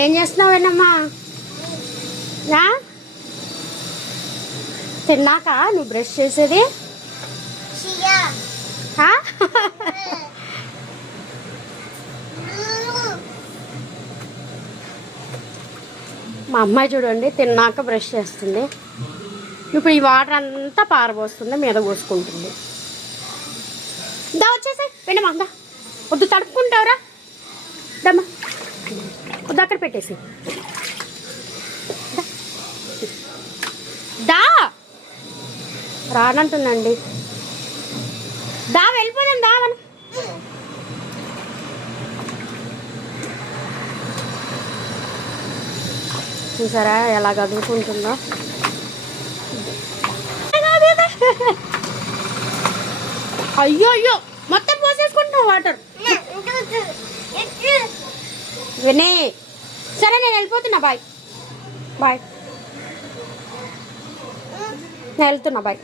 ఏం చేస్తున్నావేనమ్మా? తిన్నాక నువ్వు బ్రష్ చేసేది? మా అమ్మాయి చూడండి తిన్నాక బ్రష్ చేస్తుంది. ఇప్పుడు ఈ వాటర్ అంతా పారబోస్తుంది, మీద పోసుకుంటుంది. దా వచ్చేసే వెండమ్మా, దా. వద్దు తడుపుకుంటావురా, దమ్మా. వద్దు అక్కడ పెట్టేసి దా. రానంటుందండి. దా వెళ్ళిపోదాం, దా మనం. చూసారా ఎలా చదువుకుంటుందో. అయ్యో అయ్యో మొత్తం పోసేసుకుంటున్నావు వాటర్. వినే సరే నేను వెళ్ళిపోతున్నా. బాయ్ బాయ్, నేను వెళ్తున్నా. బాయ్.